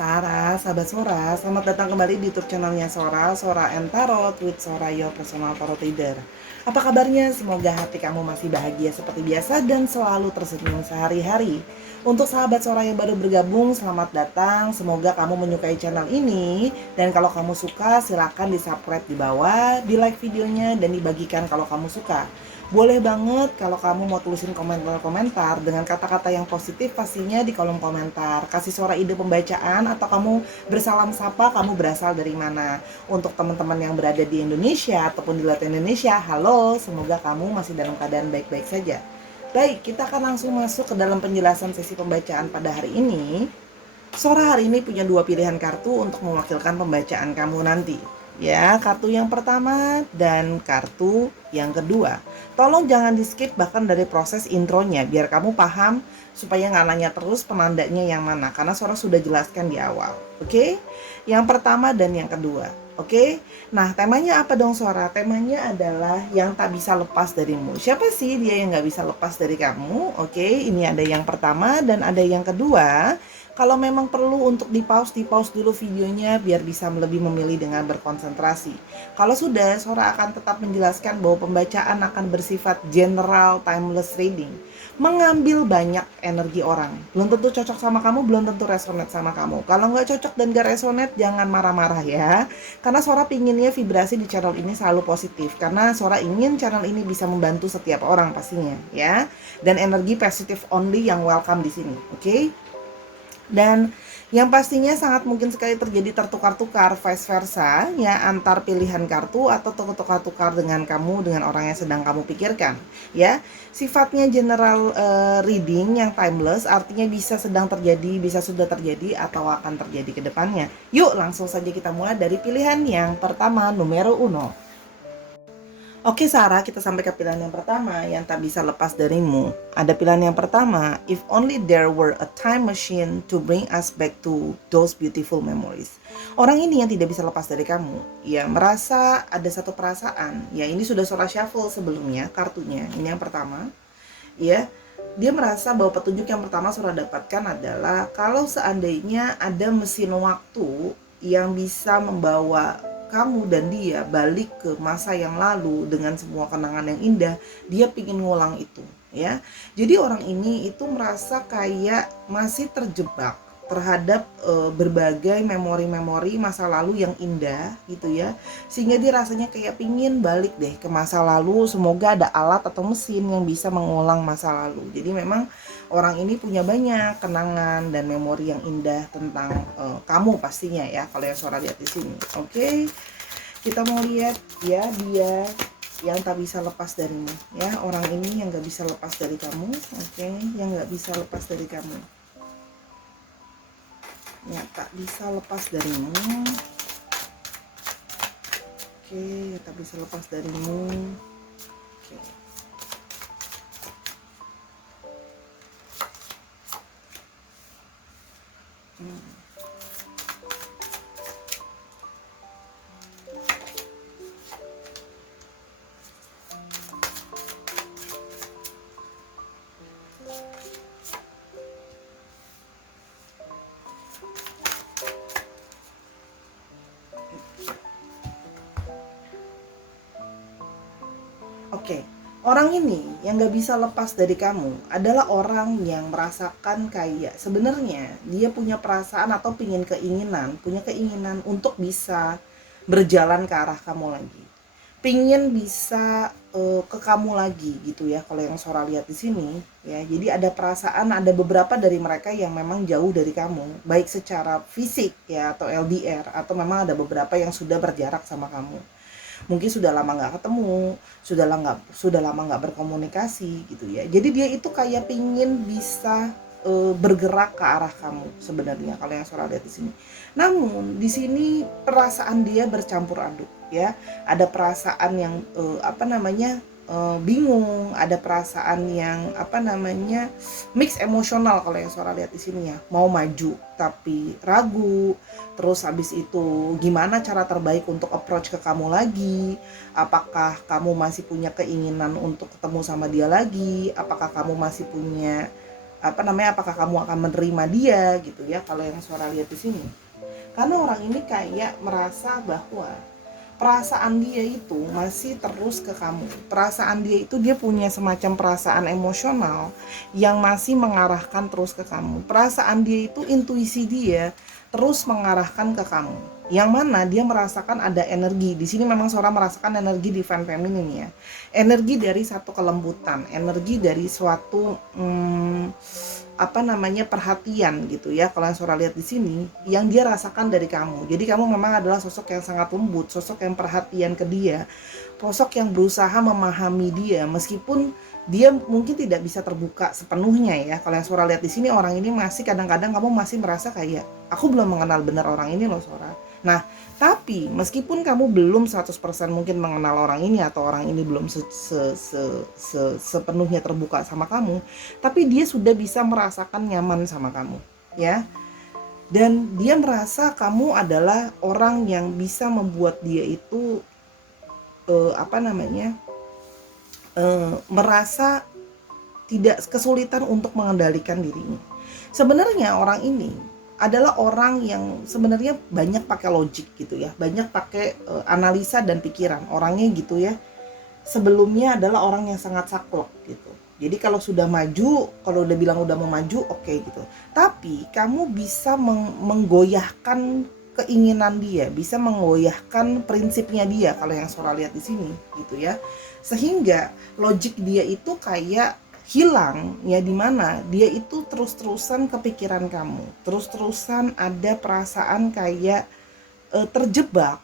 Sarah, sahabat Sora, selamat datang kembali di YouTube channelnya Sora, Sora and Tarot with Sora, your personal tarot reader. Apa kabarnya? Semoga hati kamu masih bahagia seperti biasa dan selalu tersenyum sehari-hari. Untuk sahabat Sora yang baru bergabung, selamat datang. Semoga kamu menyukai channel ini. Dan kalau kamu suka, silahkan di-subscribe di bawah, di-like videonya, dan dibagikan kalau kamu suka. Boleh banget kalau kamu mau tulisin komentar-komentar dengan kata-kata yang positif pastinya di kolom komentar. Kasih Sora ide pembacaan atau kamu bersalam sapa kamu berasal dari mana. Untuk teman-teman yang berada di Indonesia ataupun di luar Indonesia, halo, semoga kamu masih dalam keadaan baik-baik saja. Baik, kita akan langsung masuk ke dalam penjelasan sesi pembacaan pada hari ini. Sora hari ini punya dua pilihan kartu untuk mewakilkan pembacaan kamu nanti. Ya, kartu yang pertama dan kartu yang kedua. Tolong jangan di skip bahkan dari proses intronya biar kamu paham supaya nggak nanya terus penandanya yang mana karena Sora sudah jelaskan di awal. Oke? Yang pertama dan yang kedua. Oke? Nah, temanya apa dong Sora? Temanya adalah yang tak bisa lepas darimu. Siapa sih dia yang nggak bisa lepas dari kamu? Oke, ini ada yang pertama dan ada yang kedua. Kalau memang perlu untuk di-pause dulu videonya biar bisa lebih memilih dengan berkonsentrasi. Kalau sudah, Sora akan tetap menjelaskan bahwa pembacaan akan bersifat general timeless reading. Mengambil banyak energi orang. Belum tentu cocok sama kamu, belum tentu resonate sama kamu. Kalau nggak cocok dan nggak resonate, jangan marah-marah ya. Karena Sora pinginnya vibrasi di channel ini selalu positif. Karena Sora ingin channel ini bisa membantu setiap orang pastinya ya. Dan energi positif only yang welcome di sini, oke? Dan yang pastinya sangat mungkin sekali terjadi tertukar-tukar vice versa ya antar pilihan kartu atau tukar-tukar dengan kamu dengan orang yang sedang kamu pikirkan ya. Sifatnya general reading yang timeless artinya bisa sedang terjadi, bisa sudah terjadi atau akan terjadi ke depannya. Yuk langsung saja kita mulai dari pilihan yang pertama numero uno. Oke Sarah, kita sampai ke pilihan yang pertama yang tak bisa lepas darimu. Ada pilihan yang pertama, if only there were a time machine to bring us back to those beautiful memories. Orang ini yang tidak bisa lepas dari kamu, ya merasa ada satu perasaan, ya ini sudah Sora shuffle sebelumnya kartunya, ini yang pertama, ya. Dia merasa bahwa petunjuk yang pertama Sora dapatkan adalah kalau seandainya ada mesin waktu yang bisa membawa kamu dan dia balik ke masa yang lalu dengan semua kenangan yang indah, dia pingin ngulang itu ya. Jadi orang ini itu merasa kayak masih terjebak terhadap berbagai memori-memori masa lalu yang indah gitu ya, sehingga dia rasanya kayak pingin balik deh ke masa lalu. Semoga ada alat atau mesin yang bisa mengulang masa lalu. Jadi memang orang ini punya banyak kenangan dan memori yang indah tentang kamu pastinya ya, kalau yang Sora lihat di sini. Oke, kita mau lihat ya dia yang tak bisa lepas darimu ya, orang ini yang gak bisa lepas dari kamu. Oke, yang gak bisa lepas dari kamu ya, tak bisa lepas darimu. Oke, tak bisa lepas darimu. Oke. Oke, orang ini yang gak bisa lepas dari kamu adalah orang yang merasakan kayak sebenarnya dia punya perasaan atau punya keinginan untuk bisa berjalan ke arah kamu lagi. Pingin bisa ke kamu lagi gitu ya, kalau yang Sora lihat di sini ya. Jadi ada perasaan, ada beberapa dari mereka yang memang jauh dari kamu, baik secara fisik ya atau LDR, atau memang ada beberapa yang sudah berjarak sama kamu. Mungkin sudah lama nggak ketemu, sudah lama nggak berkomunikasi gitu ya. Jadi dia itu kayak pingin bisa bergerak ke arah kamu sebenarnya kalau yang Sora lihat di sini. Namun di sini perasaan dia bercampur aduk ya. Ada perasaan yang bingung, ada perasaan yang mix emosional kalau yang Sora lihat di sini ya. Mau maju tapi ragu. Terus habis itu gimana cara terbaik untuk approach ke kamu lagi? Apakah kamu masih punya keinginan untuk ketemu sama dia lagi? Apakah kamu masih punya apakah kamu akan menerima dia gitu ya kalau yang suara lihat di sini. Karena orang ini kayak merasa bahwa perasaan dia itu masih terus ke kamu. Perasaan dia itu dia punya semacam perasaan emosional yang masih mengarahkan terus ke kamu. Perasaan dia itu intuisi dia terus mengarahkan ke kamu. Yang mana dia merasakan ada energi. Di sini memang seorang merasakan energi divine feminine ya. Energi dari satu kelembutan, energi dari suatu perhatian gitu ya. Kalau yang Sora lihat di sini yang dia rasakan dari kamu. Jadi kamu memang adalah sosok yang sangat lembut, sosok yang perhatian ke dia, sosok yang berusaha memahami dia meskipun dia mungkin tidak bisa terbuka sepenuhnya ya. Kalau yang Sora lihat di sini orang ini masih kadang-kadang kamu masih merasa kayak aku belum mengenal benar orang ini loh Sora. Nah, tapi meskipun kamu belum 100% mungkin mengenal orang ini atau orang ini belum sepenuhnya terbuka sama kamu, tapi dia sudah bisa merasakan nyaman sama kamu, ya. Dan dia merasa kamu adalah orang yang bisa membuat dia itu merasa tidak kesulitan untuk mengendalikan dirinya. Sebenarnya orang ini adalah orang yang sebenarnya banyak pakai logik gitu ya, banyak pakai analisa dan pikiran. Orangnya gitu ya. Sebelumnya adalah orang yang sangat saklek gitu. Jadi kalau sudah maju, kalau udah bilang udah mau maju, oke gitu. Tapi kamu bisa menggoyahkan keinginan dia, bisa menggoyahkan prinsipnya dia kalau yang Sora lihat di sini gitu ya. Sehingga logik dia itu kayak hilang ya, dimana dia itu terus-terusan kepikiran kamu, terus-terusan ada perasaan kayak terjebak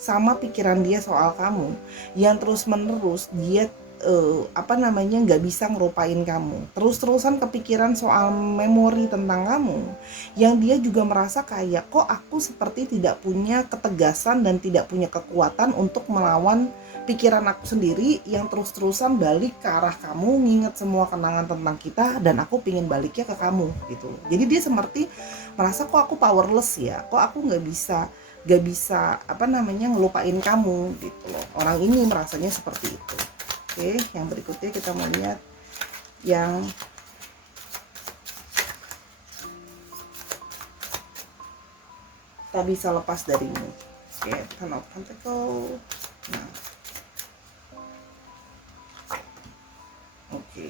sama pikiran dia soal kamu yang terus-menerus dia nggak bisa ngerupain kamu, terus-terusan kepikiran soal memori tentang kamu yang dia juga merasa kayak kok aku seperti tidak punya ketegasan dan tidak punya kekuatan untuk melawan pikiran aku sendiri yang terus-terusan balik ke arah kamu, nginget semua kenangan tentang kita dan aku pingin baliknya ke kamu gitu. Jadi dia seperti merasa kok aku powerless ya, kok aku nggak bisa ngelupain kamu gitu loh. Orang ini merasanya seperti itu. Oke, yang berikutnya kita mau lihat yang tak bisa lepas darimu. Oke, Ten of Pentacles. Nah, oke.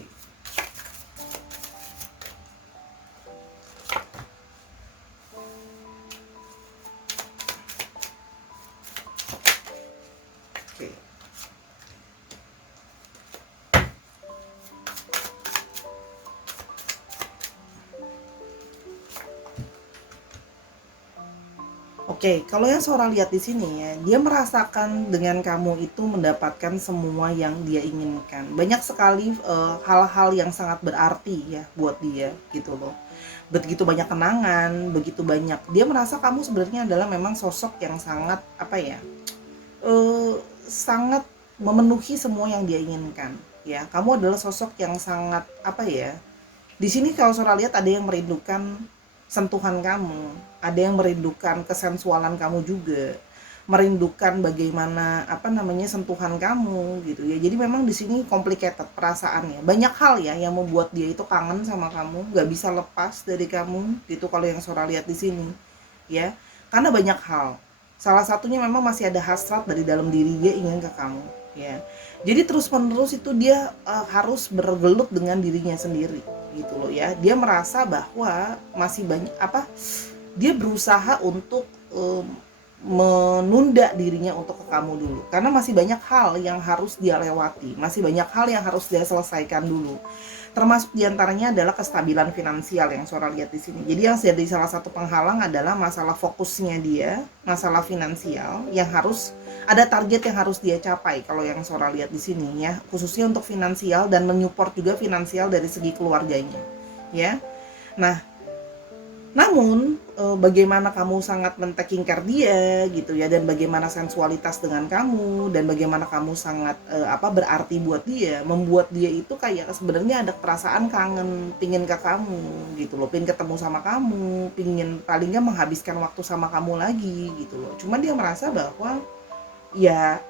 Oke, kalau yang Sora lihat di sini ya, dia merasakan dengan kamu itu mendapatkan semua yang dia inginkan. Banyak sekali hal-hal yang sangat berarti ya buat dia gitu loh. Begitu banyak kenangan, begitu banyak. Dia merasa kamu sebenarnya adalah memang sosok yang sangat sangat memenuhi semua yang dia inginkan. Ya, kamu adalah sosok yang sangat di sini kalau Sora lihat ada yang merindukan sentuhan kamu, ada yang merindukan kesensualan kamu juga, merindukan bagaimana sentuhan kamu gitu ya. Jadi memang di sini complicated perasaannya. Banyak hal ya yang membuat dia itu kangen sama kamu, nggak bisa lepas dari kamu gitu kalau yang Sora lihat di sini. Ya. Karena banyak hal. Salah satunya memang masih ada hasrat dari dalam diri dia ingin ke kamu, ya. Jadi terus-menerus itu dia harus bergelut dengan dirinya sendiri gitu loh ya. Dia merasa bahwa masih banyak dia berusaha untuk menunda dirinya untuk ke kamu dulu karena masih banyak hal yang harus dia lewati, masih banyak hal yang harus dia selesaikan dulu. Termasuk diantaranya adalah kestabilan finansial yang Sora lihat di sini. Jadi yang jadi salah satu penghalang adalah masalah fokusnya dia, masalah finansial yang harus ada target yang harus dia capai kalau yang Sora lihat di sini ya, khususnya untuk finansial dan menyupport juga finansial dari segi keluarganya, ya. Nah, namun bagaimana kamu sangat men-taking care dia gitu ya, dan bagaimana sensualitas dengan kamu dan bagaimana kamu sangat berarti buat dia, membuat dia itu kayak sebenarnya ada perasaan kangen, pingin ke kamu gitu loh, pingin ketemu sama kamu, pingin paling nggak menghabiskan waktu sama kamu lagi gitu loh. Cuma dia merasa bahwa ya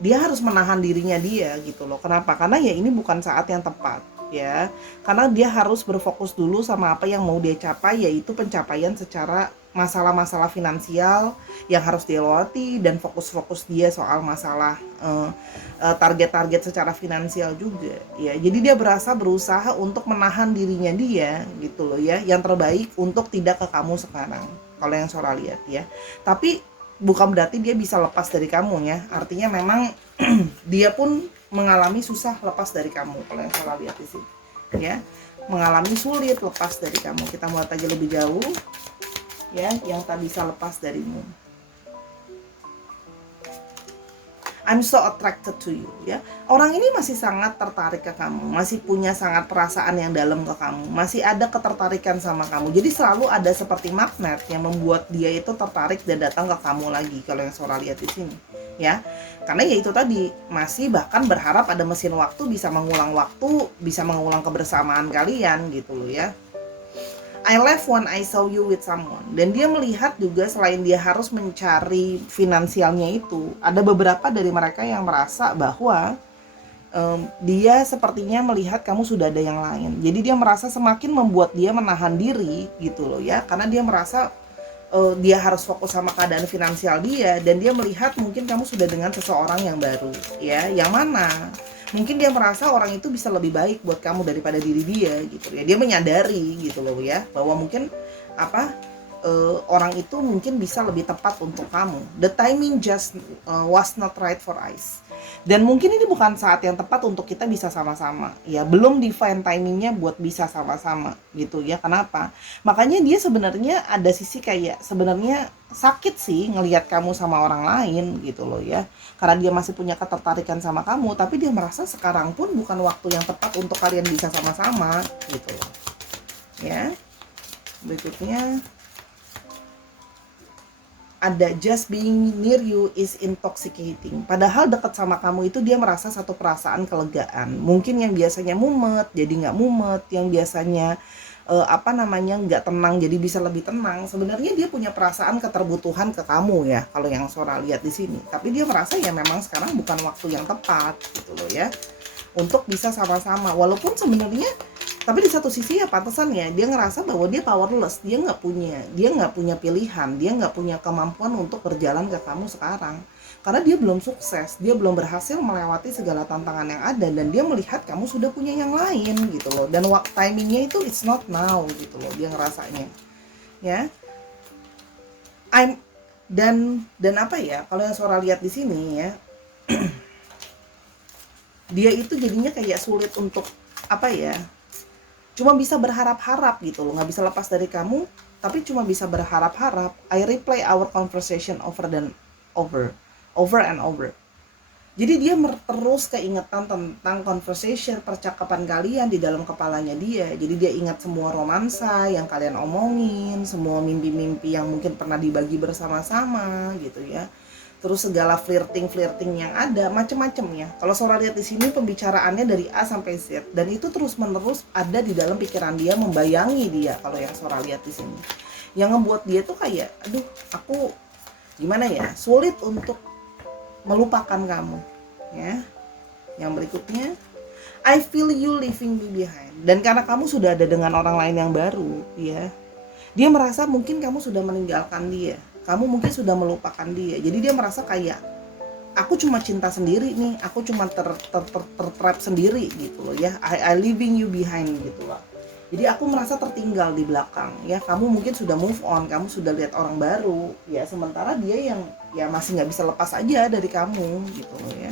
dia harus menahan dirinya dia gitu loh. Kenapa? Karena ya ini bukan saat yang tepat ya. Karena dia harus berfokus dulu sama apa yang mau dia capai, yaitu pencapaian secara masalah-masalah finansial yang harus dia lewati, dan fokus-fokus dia soal masalah target-target secara finansial juga ya. Jadi dia berusaha untuk menahan dirinya dia gitu loh ya, yang terbaik untuk tidak ke kamu sekarang kalau yang Sora lihat ya. Tapi bukan berarti dia bisa lepas dari kamu ya. Artinya memang dia pun mengalami susah lepas dari kamu kalau yang Sora lihat di sini ya. Mengalami sulit lepas dari kamu. Kita mulai aja lebih jauh ya, yang tak bisa lepas darimu. I'm so attracted to you ya. Orang ini masih sangat tertarik ke kamu, masih punya sangat perasaan yang dalam ke kamu, masih ada ketertarikan sama kamu. Jadi selalu ada seperti magnet yang membuat dia itu tertarik dan datang ke kamu lagi kalau yang Sora lihat di sini ya. Karena ya itu tadi, masih bahkan berharap ada mesin waktu bisa mengulang kebersamaan kalian gitu loh ya. I left when I saw you with someone. Dan dia melihat juga selain dia harus mencari finansialnya itu, ada beberapa dari mereka yang merasa bahwa dia sepertinya melihat kamu sudah ada yang lain. Jadi dia merasa semakin membuat dia menahan diri gitu loh ya. Karena dia merasa dia harus fokus sama keadaan finansial dia, dan dia melihat mungkin kamu sudah dengan seseorang yang baru ya. Yang mana mungkin dia merasa orang itu bisa lebih baik buat kamu daripada diri dia gitu ya. Dia menyadari gitu loh ya, bahwa mungkin orang itu mungkin bisa lebih tepat untuk kamu. The timing just was not right for us. Dan mungkin ini bukan saat yang tepat untuk kita bisa sama-sama ya. Belum define timingnya buat bisa sama-sama gitu ya. Kenapa? Makanya dia sebenarnya ada sisi kayak sebenarnya sakit sih ngelihat kamu sama orang lain gitu loh ya. Karena dia masih punya ketertarikan sama kamu, tapi dia merasa sekarang pun bukan waktu yang tepat untuk kalian bisa sama-sama gitu loh ya. Berikutnya ada just being near you is intoxicating. Padahal dekat sama kamu itu dia merasa satu perasaan kelegaan. Mungkin yang biasanya mumet jadi nggak mumet, yang biasanya nggak tenang jadi bisa lebih tenang. Sebenarnya dia punya perasaan keterbutuhan ke kamu ya, kalau yang Sora lihat di sini. Tapi dia merasa ya memang sekarang bukan waktu yang tepat gitu loh ya, untuk bisa sama-sama. Walaupun sebenarnya, tapi di satu sisi ya pantesan ya dia ngerasa bahwa dia powerless, dia nggak punya pilihan, dia nggak punya kemampuan untuk berjalan ke kamu sekarang. Karena dia belum sukses, dia belum berhasil melewati segala tantangan yang ada, dan dia melihat kamu sudah punya yang lain gitu loh. Dan timingnya itu it's not now gitu loh, dia ngerasanya ya. Dan apa ya, kalau yang Sora lihat di sini ya, dia itu jadinya kayak sulit untuk cuma bisa berharap-harap gitu loh, nggak bisa lepas dari kamu, tapi cuma bisa berharap-harap. I replay our conversation over and over. Jadi dia terus keingetan tentang conversation, percakapan kalian di dalam kepalanya dia. Jadi dia ingat semua romansa yang kalian omongin, semua mimpi-mimpi yang mungkin pernah dibagi bersama-sama gitu ya. Terus segala flirting yang ada, macem-macem ya. Kalau Sora lihat di sini pembicaraannya dari A sampai Z, dan itu terus-menerus ada di dalam pikiran dia, membayangi dia. Kalau yang Sora lihat di sini, yang ngebuat dia tuh kayak, aduh, aku gimana ya, sulit untuk melupakan kamu ya. Yang berikutnya, I feel you leaving me behind. Dan karena kamu sudah ada dengan orang lain yang baru ya, dia merasa mungkin kamu sudah meninggalkan dia, kamu mungkin sudah melupakan dia. Jadi dia merasa kayak, aku cuma cinta sendiri nih, aku cuma tertrap sendiri gitu loh ya. I leaving you behind gitu loh. Jadi aku merasa tertinggal di belakang ya. Kamu mungkin sudah move on, kamu sudah lihat orang baru ya, sementara dia yang ya masih nggak bisa lepas aja dari kamu gitu loh ya.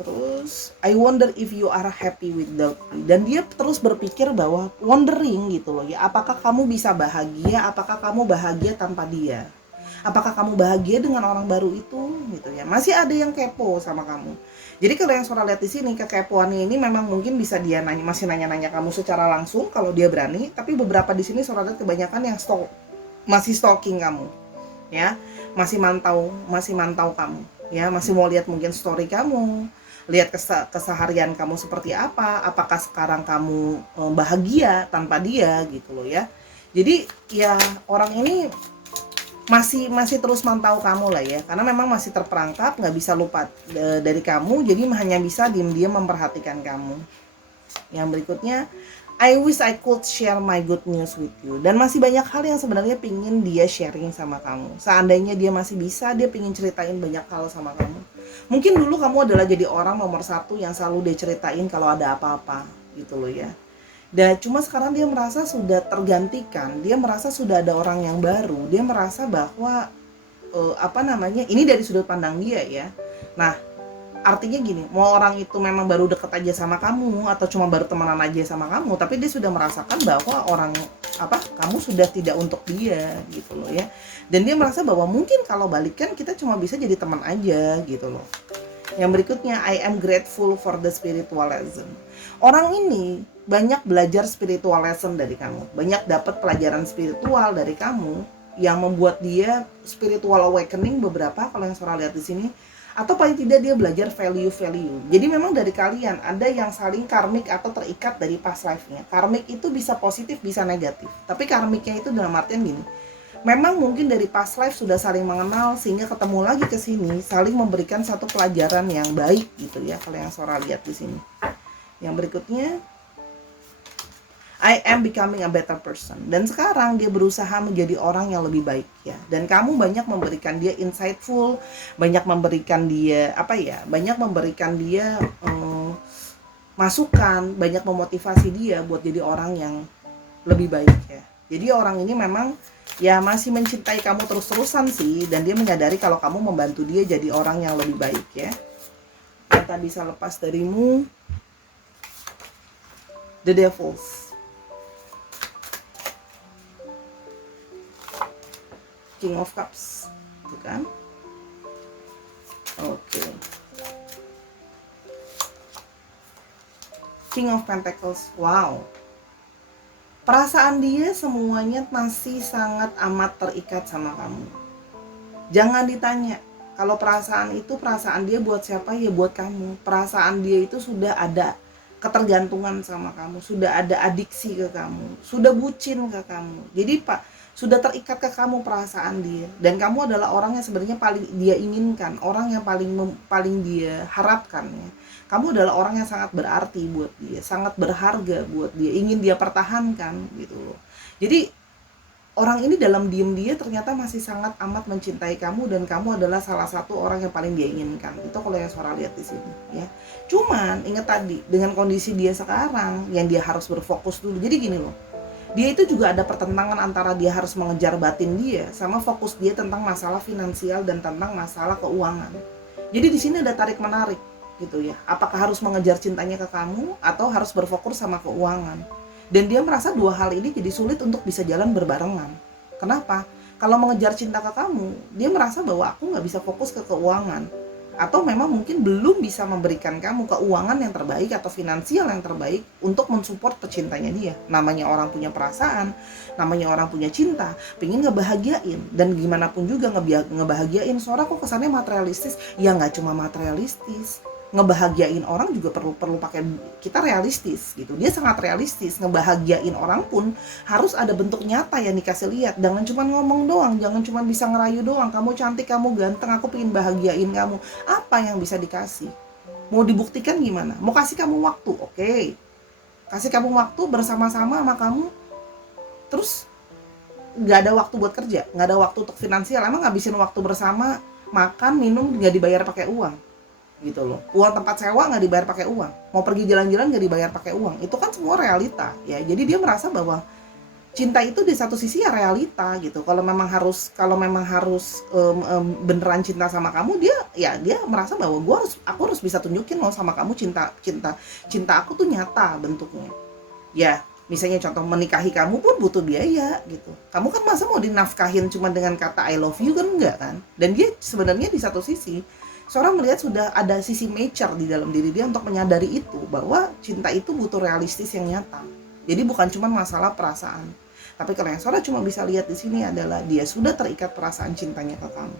Terus I wonder if you are happy without me. Dan dia terus berpikir bahwa, wondering gitu loh ya, apakah kamu bisa bahagia, apakah kamu bahagia tanpa dia, apakah kamu bahagia dengan orang baru itu gitu ya. Masih ada yang kepo sama kamu. Jadi kalau yang Sora lihat di sini, kekepoannya ini memang mungkin bisa dia masih nanya kamu secara langsung kalau dia berani, tapi beberapa di sini Sora lihat kebanyakan yang masih stalking kamu ya, masih mantau kamu ya, masih mau lihat mungkin story kamu, lihat keseharian kamu seperti apa, apakah sekarang kamu bahagia tanpa dia gitu loh ya. Jadi ya orang ini masih terus mantau kamu lah ya, karena memang masih terperangkap, nggak bisa lupa dari kamu, jadi hanya bisa diam-diam memperhatikan kamu. Yang berikutnya, I wish I could share my good news with you. Dan masih banyak hal yang sebenarnya pingin dia sharing sama kamu. Seandainya dia masih bisa, dia pingin ceritain banyak hal sama kamu. Mungkin dulu kamu adalah jadi orang nomor satu yang selalu dia ceritain kalau ada apa-apa gitu loh ya. Dan cuma sekarang dia merasa sudah tergantikan, dia merasa sudah ada orang yang baru, dia merasa bahwa ini dari sudut pandang dia ya. Nah, artinya gini, mau orang itu memang baru deket aja sama kamu atau cuma baru temenan aja sama kamu, tapi dia sudah merasakan bahwa kamu sudah tidak untuk dia gitu loh ya. Dan dia merasa bahwa mungkin kalau balikan kita cuma bisa jadi teman aja gitu loh. Yang berikutnya, I am grateful for the spiritual lesson. Orang ini banyak belajar spiritual lesson dari kamu, banyak dapat pelajaran spiritual dari kamu yang membuat dia spiritual awakening beberapa, kalau yang Sora lihat di sini. Atau paling tidak dia belajar value-value. Jadi memang dari kalian ada yang saling karmik atau terikat dari past life-nya. Karmik itu bisa positif, bisa negatif. Tapi karmiknya itu dalam artian gini, memang mungkin dari past life sudah saling mengenal sehingga ketemu lagi ke sini, saling memberikan satu pelajaran yang baik gitu ya, kalau yang Sora lihat di sini. Yang berikutnya, I am becoming a better person. Dan sekarang dia berusaha menjadi orang yang lebih baik ya. Dan kamu banyak memberikan dia insightful, banyak memberikan dia masukan, banyak memotivasi dia buat jadi orang yang lebih baik ya. Jadi orang ini memang ya masih mencintai kamu terus-terusan sih, dan dia menyadari kalau kamu membantu dia jadi orang yang lebih baik ya. Yang tak bisa lepas darimu, the devils. King of Cups, itu kan? Oke. King of Pentacles, wow. Perasaan dia semuanya masih sangat amat terikat sama kamu. Jangan ditanya, kalau perasaan dia buat siapa, ya buat kamu. Perasaan dia itu sudah ada ketergantungan sama kamu, sudah ada adiksi ke kamu, sudah bucin ke kamu. Jadi sudah terikat ke kamu perasaan dia, dan kamu adalah orang yang sebenarnya paling dia inginkan, orang yang paling dia harapkan ya. Kamu adalah orang yang sangat berarti buat dia, sangat berharga buat dia, ingin dia pertahankan gitu loh. Jadi orang ini dalam diem dia ternyata masih sangat amat mencintai kamu, dan kamu adalah salah satu orang yang paling dia inginkan. Itu kalau yang Sora lihat di sini ya. Cuman ingat tadi, dengan kondisi dia sekarang yang dia harus berfokus dulu. Jadi gini loh, dia itu juga ada pertentangan antara dia harus mengejar batin dia sama fokus dia tentang masalah finansial dan tentang masalah keuangan. Jadi di sini ada tarik menarik gitu ya. Apakah harus mengejar cintanya ke kamu atau harus berfokus sama keuangan? Dan dia merasa dua hal ini jadi sulit untuk bisa jalan berbarengan. Kenapa? Kalau mengejar cinta ke kamu, dia merasa bahwa aku nggak bisa fokus ke keuangan. Atau memang mungkin belum bisa memberikan kamu keuangan yang terbaik atau finansial yang terbaik untuk mensupport pecintanya dia. Namanya orang punya perasaan, namanya orang punya cinta, pengen ngebahagiain. Dan gimana pun juga ngebahagiain. Sora kok kesannya materialistis? Ya nggak cuma materialistis, ngebahagiain orang juga perlu pakai, kita realistis gitu. Dia sangat realistis. Ngebahagiain orang pun harus ada bentuk nyata yang dikasih lihat. Jangan cuma ngomong doang, jangan cuma bisa ngerayu doang. Kamu cantik, kamu ganteng, aku pengen bahagiain kamu. Apa yang bisa dikasih? Mau dibuktikan gimana? Mau kasih kamu waktu, oke. Kasih kamu waktu bersama-sama sama kamu. Terus nggak ada waktu buat kerja, nggak ada waktu untuk finansial. Emang ngabisin waktu bersama, makan, minum nggak dibayar pakai uang gitu loh. Uang tempat sewa nggak dibayar pakai uang, mau pergi jalan-jalan nggak dibayar pakai uang. Itu kan semua realita ya. Jadi dia merasa bahwa cinta itu di satu sisi ya realita gitu. Kalau memang harus beneran cinta sama kamu, dia merasa bahwa aku harus bisa tunjukin loh sama kamu cinta aku tuh nyata bentuknya ya. Misalnya contoh menikahi kamu pun butuh biaya gitu. Kamu kan masa mau dinafkahin cuma dengan kata I love you kan, enggak kan. Dan dia sebenarnya di satu sisi Sora melihat sudah ada sisi mature di dalam diri dia untuk menyadari itu, bahwa cinta itu butuh realistis yang nyata. Jadi bukan cuma masalah perasaan. Tapi kalau yang Sora cuma bisa lihat di sini adalah dia sudah terikat perasaan cintanya ke kamu.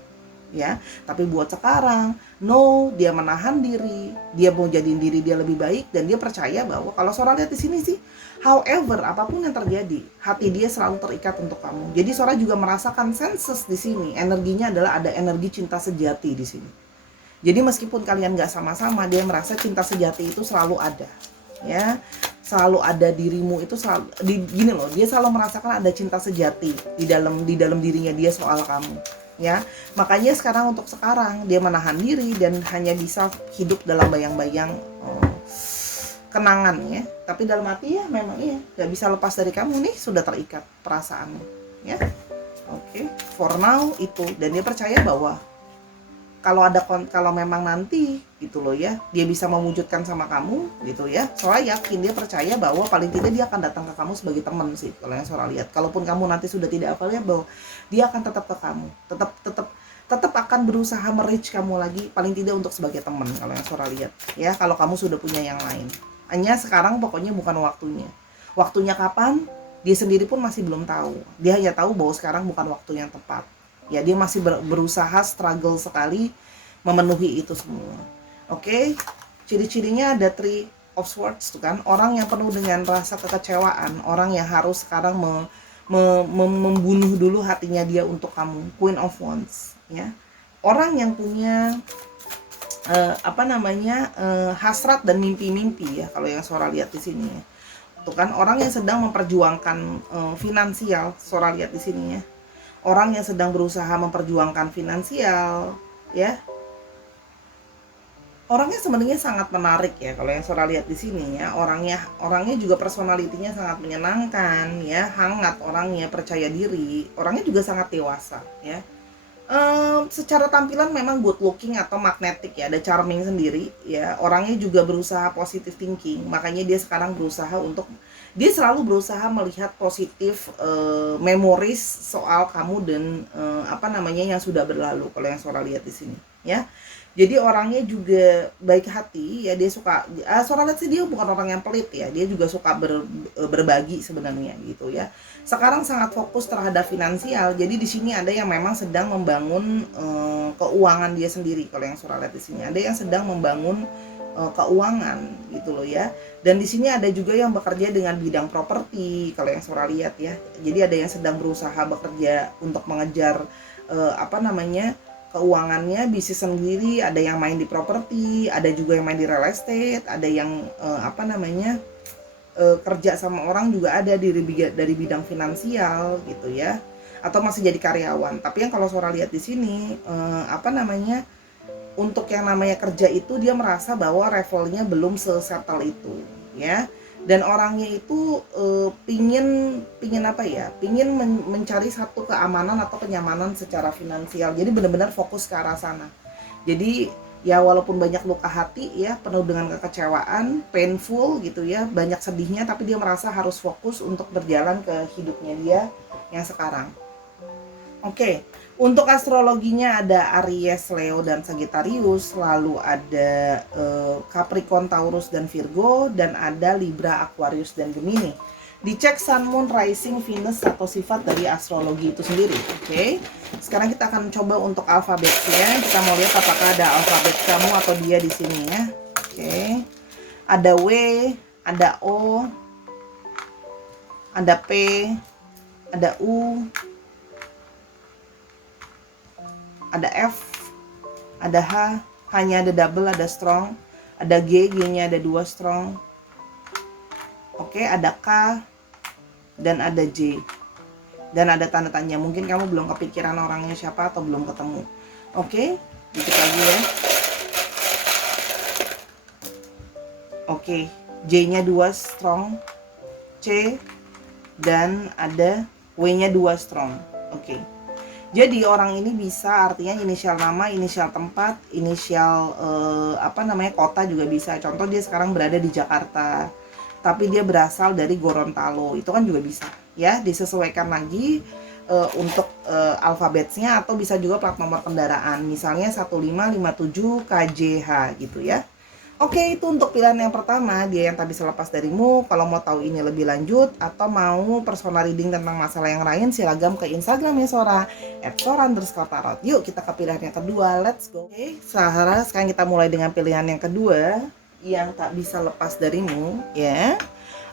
ya. Tapi buat sekarang, no, dia menahan diri, dia mau jadiin diri dia lebih baik, dan dia percaya bahwa kalau Sora lihat di sini sih, however apapun yang terjadi, hati dia selalu terikat untuk kamu. Jadi Sora juga merasakan senses di sini, energinya adalah ada energi cinta sejati di sini. Jadi meskipun kalian nggak sama-sama, dia merasa cinta sejati itu selalu ada, ya, selalu ada dirimu itu selalu gini loh, dia selalu merasakan ada cinta sejati di dalam dirinya dia soal kamu, ya. Makanya sekarang dia menahan diri dan hanya bisa hidup dalam bayang-bayang kenangan, ya. Tapi dalam hati ya memang iya nggak bisa lepas dari kamu nih, sudah terikat perasaanmu, ya. Oke, for now itu, dan dia percaya bahwa kalau memang nanti gitu loh ya, dia bisa mewujudkan sama kamu gitu ya. Soalnya yakin, dia percaya bahwa paling tidak dia akan datang ke kamu sebagai teman sih kalau yang Sora lihat. Kalaupun kamu nanti sudah tidak available, bahwa dia akan tetap ke kamu, tetap akan berusaha merich kamu lagi, paling tidak untuk sebagai teman kalau yang Sora lihat ya. Kalau kamu sudah punya yang lain, hanya sekarang pokoknya bukan waktunya kapan, dia sendiri pun masih belum tahu. Dia hanya tahu bahwa sekarang bukan waktu yang tepat. Ya, dia masih berusaha, struggle sekali memenuhi itu semua. Oke, ciri-cirinya ada Three of Swords tuh kan, orang yang penuh dengan rasa kekecewaan, orang yang harus sekarang membunuh dulu hatinya dia untuk kamu. Queen of Wands, ya, orang yang punya hasrat dan mimpi-mimpi, ya, kalau yang Sora lihat di sini ya. Tuh kan, orang yang sedang memperjuangkan finansial, Sora lihat di sini ya. Orang yang sedang berusaha memperjuangkan finansial, ya. Orangnya sebenarnya sangat menarik ya kalau yang Sora lihat di sini ya. Orangnya juga personalitinya sangat menyenangkan ya, hangat orangnya, percaya diri. Orangnya juga sangat dewasa ya. Secara tampilan memang good looking atau magnetic ya, ada charming sendiri ya. Orangnya juga berusaha positive thinking, makanya dia sekarang dia selalu berusaha melihat positif memories soal kamu dan yang sudah berlalu kalau yang Sora lihat di sini ya. Jadi orangnya juga baik hati ya, dia suka Sora lihat sih dia bukan orang yang pelit ya, dia juga suka berbagi sebenarnya gitu ya. Sekarang sangat fokus terhadap finansial. Jadi di sini ada yang memang sedang membangun keuangan dia sendiri kalau yang Sora lihat di sini. Ada yang sedang membangun keuangan gitu loh ya. Dan di sini ada juga yang bekerja dengan bidang properti kalau yang Sora lihat ya. Jadi ada yang sedang berusaha bekerja untuk mengejar keuangannya, bisnis sendiri. Ada yang main di properti, ada juga yang main di real estate, ada yang kerja sama orang juga ada dari bidang finansial gitu ya, atau masih jadi karyawan. Tapi yang kalau Sora lihat di sini untuk yang namanya kerja itu, dia merasa bahwa levelnya belum sesettle itu ya. Dan orangnya itu pingin mencari satu keamanan atau kenyamanan secara finansial. Jadi benar-benar fokus ke arah sana. Jadi ya walaupun banyak luka hati ya, penuh dengan kekecewaan, painful gitu ya, banyak sedihnya, tapi dia merasa harus fokus untuk berjalan ke hidupnya dia yang sekarang. Oke, untuk astrologinya ada Aries, Leo, dan Sagittarius, lalu ada Capricorn, Taurus, dan Virgo, dan ada Libra, Aquarius, dan Gemini. Dicek Sun, Moon, Rising, Venus atau sifat dari astrologi itu sendiri. Oke, sekarang kita akan coba untuk alfabetnya. Kita mau lihat apakah ada alfabet kamu atau dia di sini ya. Oke, ada W, ada O, ada P, ada U, ada F, ada H, H-nya ada double, ada strong, ada G, G-nya ada 2 strong. Oke, ada K, dan ada J, dan ada tanda tanya. Mungkin kamu belum kepikiran orangnya siapa atau belum ketemu. Oke, dikit lagi ya. Oke, J-nya 2 strong, C, dan ada W-nya 2 strong. Oke. Jadi orang ini bisa, artinya inisial nama, inisial tempat, inisial kota juga bisa. Contoh dia sekarang berada di Jakarta, tapi dia berasal dari Gorontalo, itu kan juga bisa ya. Disesuaikan lagi untuk alfabetnya, atau bisa juga plat nomor kendaraan, misalnya 1557 KJH gitu ya. Oke, itu untuk pilihan yang pertama, dia yang tak bisa lepas darimu. Kalau mau tahu ini lebih lanjut atau mau personal reading tentang masalah yang lain, silahkan ke Instagramnya Sora @sora_tarot. Yuk kita ke pilihan yang kedua, let's go. Oke, sekarang kita mulai dengan pilihan yang kedua, yang tak bisa lepas darimu, ya.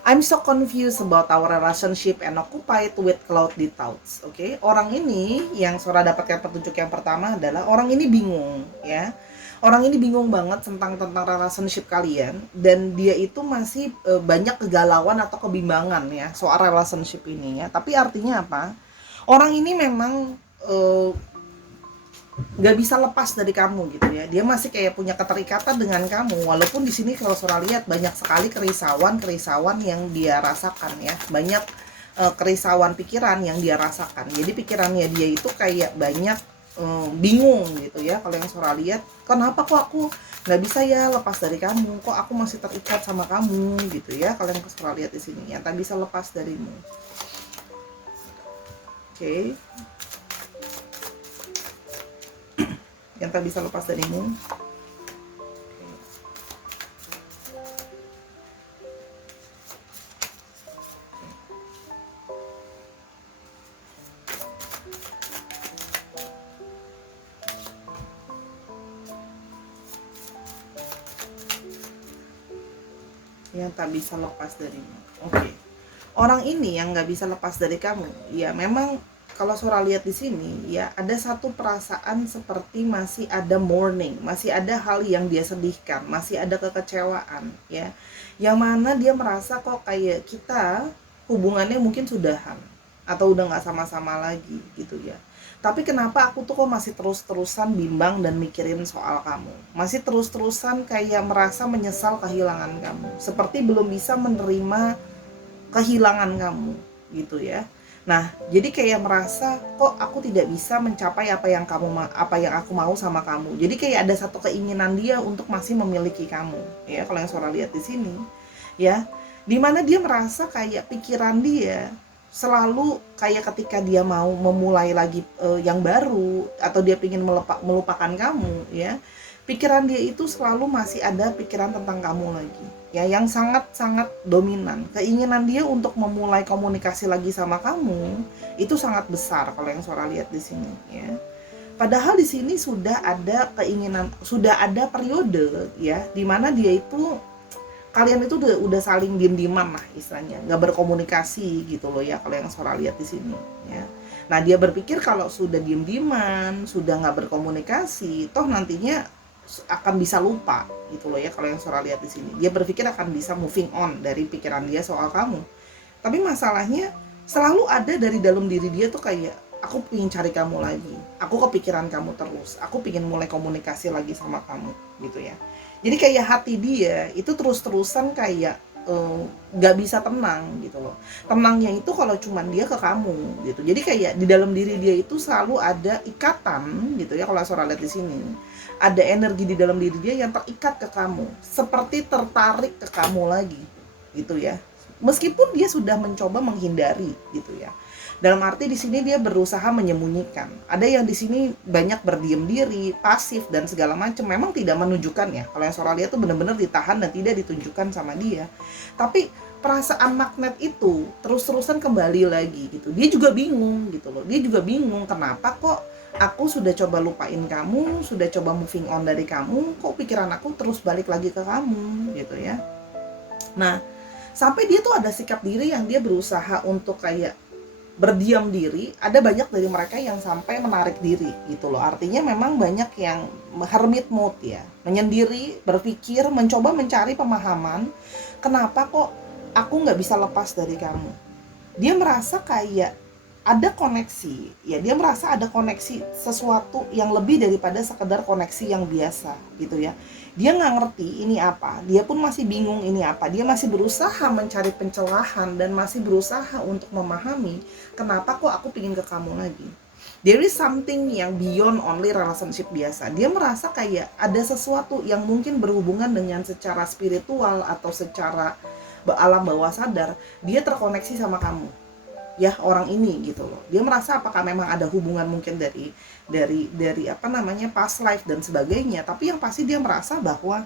I'm so confused about our relationship and occupied with cloudy thoughts. Oke, orang ini yang Sora dapatkan petunjuk yang pertama adalah orang ini bingung, ya. Orang ini bingung banget tentang relationship kalian, dan dia itu masih banyak kegalauan atau kebimbangan ya soal relationship ini ya. Tapi artinya apa? Orang ini memang eh, nggak bisa lepas dari kamu gitu ya. Dia masih kayak punya keterikatan dengan kamu, walaupun di sini kalau Sora lihat banyak sekali kerisauan yang dia rasakan ya. Banyak kerisauan pikiran yang dia rasakan. Jadi pikirannya dia itu kayak banyak bingung gitu ya. Kalau yang Sora lihat, kenapa kok aku nggak bisa ya lepas dari kamu, kok aku masih terikat sama kamu gitu ya. Kalau yang Sora lihat di sini ya, tak bisa lepas darimu. Oke, yang tak bisa lepas darimu. Yang tak bisa lepas darimu. Oke. Orang ini yang nggak bisa lepas dari kamu, ya memang kalau Sora lihat di sini, ya ada satu perasaan seperti masih ada mourning, masih ada hal yang dia sedihkan, masih ada kekecewaan, ya. Yang mana dia merasa kok kayak kita hubungannya mungkin sudahan atau udah nggak sama-sama lagi gitu ya. Tapi kenapa aku tuh kok masih terus-terusan bimbang dan mikirin soal kamu, masih terus-terusan kayak merasa menyesal kehilangan kamu, seperti belum bisa menerima kehilangan kamu gitu ya. Nah, jadi kayak merasa kok aku tidak bisa mencapai apa yang aku mau sama kamu. Jadi kayak ada satu keinginan dia untuk masih memiliki kamu, ya kalau yang Sora lihat di sini, ya. Dimana dia merasa kayak pikiran dia selalu kayak ketika dia mau memulai lagi yang baru, atau dia ingin melupakan kamu ya, pikiran dia itu selalu masih ada pikiran tentang kamu lagi ya, yang sangat-sangat dominan. Keinginan dia untuk memulai komunikasi lagi sama kamu itu sangat besar kalau yang Sora lihat di sini ya. Padahal di sini sudah ada keinginan, sudah ada periode ya di mana dia itu, kalian itu udah saling diem-dieman lah istilahnya, nggak berkomunikasi gitu loh ya kalau yang Sora lihat di sini ya. Nah, dia berpikir kalau sudah diem-dieman, sudah nggak berkomunikasi, toh nantinya akan bisa lupa gitu loh ya kalau yang Sora lihat di sini. Dia berpikir akan bisa moving on dari pikiran dia soal kamu. Tapi masalahnya selalu ada dari dalam diri dia tuh kayak, aku pengen cari kamu lagi, aku kepikiran kamu terus, aku pengen mulai komunikasi lagi sama kamu gitu ya. Jadi kayak hati dia itu terus-terusan kayak nggak bisa tenang gitu loh. Tenangnya itu kalau cuman dia ke kamu gitu. Jadi kayak di dalam diri dia itu selalu ada ikatan gitu ya, kalau Sora lihat di sini. Ada energi di dalam diri dia yang terikat ke kamu, seperti tertarik ke kamu lagi gitu ya. Meskipun dia sudah mencoba menghindari gitu ya. Dalam arti di sini dia berusaha menyembunyikan. Ada yang di sini banyak berdiam diri, pasif dan segala macam. Memang tidak menunjukkan ya. Kalau yang Sora lihat tuh benar-benar ditahan dan tidak ditunjukkan sama dia. Tapi perasaan magnet itu terus-terusan kembali lagi gitu. Dia juga bingung gitu loh. Dia juga bingung kenapa kok aku sudah coba lupain kamu, sudah coba moving on dari kamu, kok pikiran aku terus balik lagi ke kamu gitu ya. Nah, sampai dia tuh ada sikap diri yang dia berusaha untuk kayak berdiam diri. Ada banyak dari mereka yang sampai menarik diri gitu loh. Artinya memang banyak yang hermit mode ya, menyendiri, berpikir, mencoba mencari pemahaman kenapa kok aku nggak bisa lepas dari kamu. Dia merasa kayak ada koneksi ya, dia merasa ada koneksi sesuatu yang lebih daripada sekedar koneksi yang biasa gitu ya. Dia nggak ngerti ini apa, dia pun masih bingung ini apa, dia masih berusaha mencari pencerahan dan masih berusaha untuk memahami kenapa kok aku pingin ke kamu lagi. There is something yang beyond only relationship biasa. Dia merasa kayak ada sesuatu yang mungkin berhubungan dengan secara spiritual atau secara alam bawah sadar, dia terkoneksi sama kamu ya, orang ini gitu loh. Dia merasa apakah memang ada hubungan mungkin dari apa namanya past life dan sebagainya, tapi yang pasti dia merasa bahwa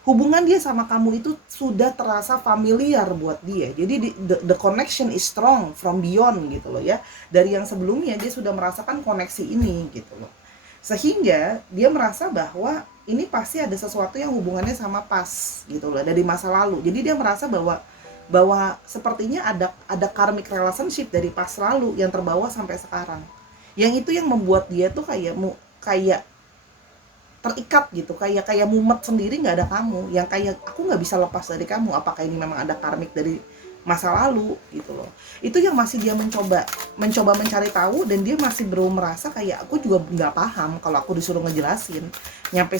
hubungan dia sama kamu itu sudah terasa familiar buat dia. Jadi the connection is strong from beyond gitu loh ya. Dari yang sebelumnya dia sudah merasakan koneksi ini gitu loh. Sehingga dia merasa bahwa ini pasti ada sesuatu yang hubungannya sama pas gitu loh dari masa lalu. Jadi dia merasa bahwa sepertinya ada karmic relationship dari pas lalu yang terbawa sampai sekarang. Yang itu yang membuat dia tuh kayak terikat gitu, kayak mumet sendiri, nggak ada kamu, yang kayak aku nggak bisa lepas dari kamu. Apakah ini memang ada karmik dari masa lalu gitu loh. Itu yang masih dia mencoba mencari tahu, dan dia masih belum merasa kayak aku juga nggak paham kalau aku disuruh ngejelasin nyampe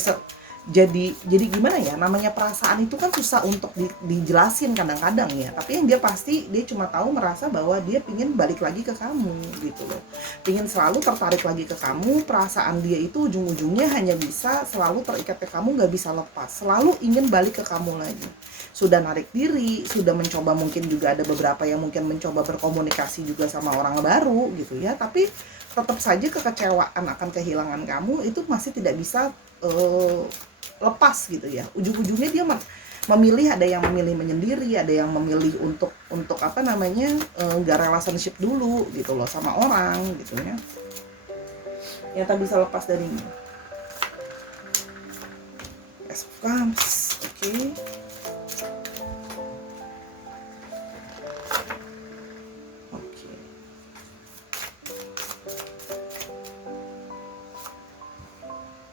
jadi gimana ya, namanya perasaan itu kan susah untuk dijelasin kadang-kadang ya. Tapi yang dia pasti dia cuma tahu merasa bahwa dia pingin balik lagi ke kamu gitu loh, pingin selalu tertarik lagi ke kamu. Perasaan dia itu ujung-ujungnya hanya bisa selalu terikat ke kamu, nggak bisa lepas, selalu ingin balik ke kamu lagi. Sudah narik diri, sudah mencoba, mungkin juga ada beberapa yang mungkin mencoba berkomunikasi juga sama orang baru gitu ya, tapi tetap saja kekecewaan akan kehilangan kamu itu masih tidak bisa lepas gitu ya. Ujung-ujungnya dia memilih, ada yang memilih menyendiri, ada yang memilih untuk apa namanya, nggak relationship dulu gitu loh sama orang gitu ya, yang tak bisa lepas dari ini. Yes, of course. Oke. Oke.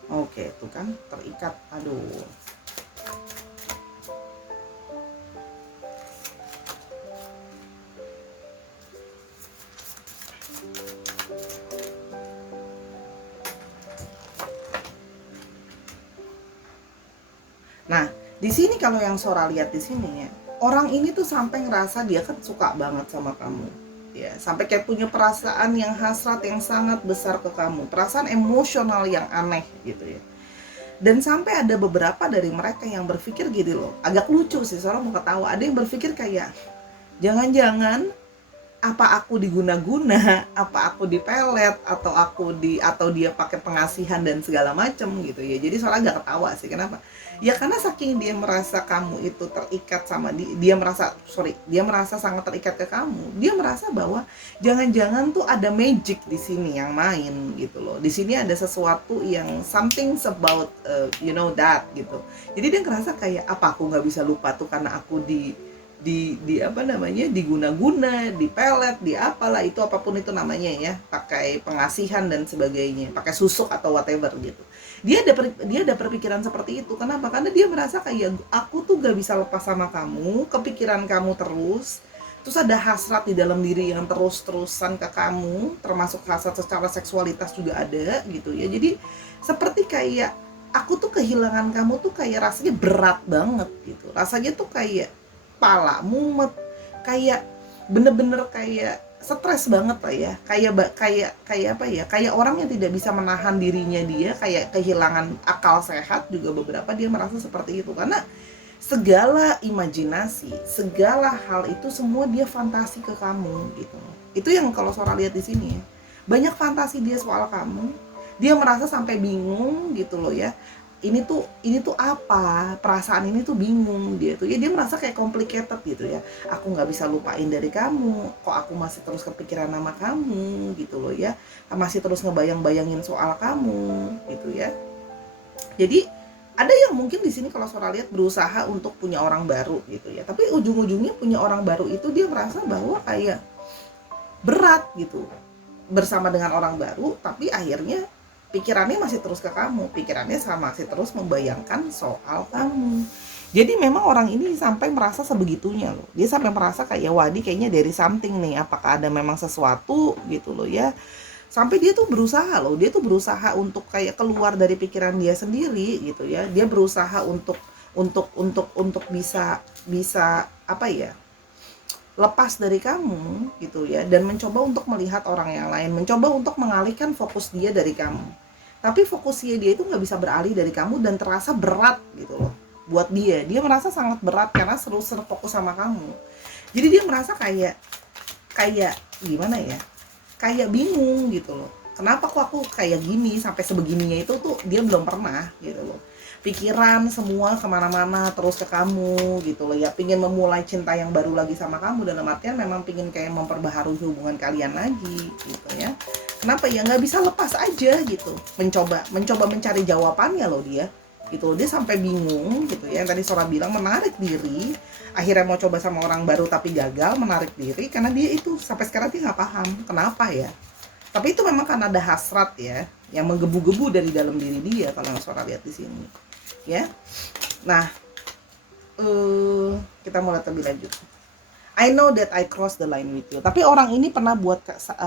Oke, tuh kan terikat. Aduh. Nah, di sini kalau yang Sora lihat di sini ya, orang ini tuh sampai ngerasa dia kan suka banget sama kamu. Ya, sampai kayak punya perasaan yang hasrat yang sangat besar ke kamu, perasaan emosional yang aneh gitu ya. Dan sampai ada beberapa dari mereka yang berpikir gini loh, agak lucu sih, Sora mau ketawa. Ada yang berpikir kayak, jangan-jangan apa aku diguna-guna, apa aku dipelet, atau dia pakai pengasihan dan segala macem gitu ya. Jadi soalnya agak ketawa sih. Kenapa? Ya karena saking dia merasa kamu itu terikat sama dia merasa sangat terikat ke kamu. Dia merasa bahwa jangan-jangan tuh ada magic di sini yang main gitu loh. Di sini ada sesuatu yang something about you know that gitu. Jadi dia ngerasa kayak, apa aku nggak bisa lupa tuh karena aku di apa namanya, diguna-guna, dipelet, di apalah itu, apapun itu namanya ya, pakai pengasihan dan sebagainya, pakai susuk atau whatever gitu. Dia ada perpikiran seperti itu. Kenapa? Karena dia merasa kayak, aku tuh gak bisa lepas sama kamu, kepikiran kamu terus ada hasrat di dalam diri yang terus-terusan ke kamu, termasuk hasrat secara seksualitas juga ada gitu ya. Jadi seperti kayak, aku tuh kehilangan kamu tuh kayak rasanya berat banget gitu. Rasanya tuh kayak pala mumet, kayak bener-bener kayak stres banget lah ya, kayak apa ya, kayak orang yang tidak bisa menahan dirinya, dia kayak kehilangan akal sehat juga. Beberapa dia merasa seperti itu karena segala imajinasi, segala hal itu semua dia fantasi ke kamu gitu. Itu yang kalau Sora lihat di sini ya, banyak fantasi dia soal kamu. Dia merasa sampai bingung gitu loh ya, ini tuh apa, perasaan ini tuh bingung dia tuh ya. Dia merasa kayak complicated gitu ya, aku nggak bisa lupain dari kamu, kok aku masih terus kepikiran nama kamu gitu loh ya, masih terus ngebayang-bayangin soal kamu gitu ya. Jadi ada yang mungkin di sini kalau Sora lihat berusaha untuk punya orang baru gitu ya, tapi ujung-ujungnya punya orang baru itu dia merasa bahwa kayak berat gitu bersama dengan orang baru, tapi akhirnya pikirannya masih terus ke kamu, pikirannya masih terus membayangkan soal kamu. Jadi memang orang ini sampai merasa sebegitunya loh. Dia sampai merasa kayak, wah ini kayaknya dari something nih, apakah ada memang sesuatu gitu loh ya. Sampai dia tuh berusaha untuk kayak keluar dari pikiran dia sendiri gitu ya. Dia berusaha untuk bisa apa ya, lepas dari kamu gitu ya, dan mencoba untuk melihat orang yang lain, mencoba untuk mengalihkan fokus dia dari kamu. Tapi fokusnya dia itu nggak bisa beralih dari kamu dan terasa berat gitu loh buat dia. Dia merasa sangat berat karena terus fokus sama kamu. Jadi dia merasa kayak gimana ya? Kayak bingung gitu loh. Kenapa kok aku kayak gini, sampai sebegininya itu tuh dia belum pernah gitu loh. pikiran semua kemana-mana terus ke kamu gitu loh ya, pingin memulai cinta yang baru lagi sama kamu, dalam artian memang pingin kayak memperbaharui hubungan kalian lagi gitu ya. Kenapa ya nggak bisa lepas aja gitu, mencoba mencari jawabannya loh dia gitu. Dia sampai bingung gitu ya, yang tadi Sora bilang menarik diri, akhirnya mau coba sama orang baru tapi gagal, menarik diri karena dia itu sampai sekarang dia nggak paham kenapa ya. Tapi itu memang karena ada hasrat ya yang menggebu-gebu dari dalam diri dia kalau yang Sora lihat di sini ya. Nah, kita mulai lebih lanjut. I know that I crossed the line with you. Tapi orang ini pernah buat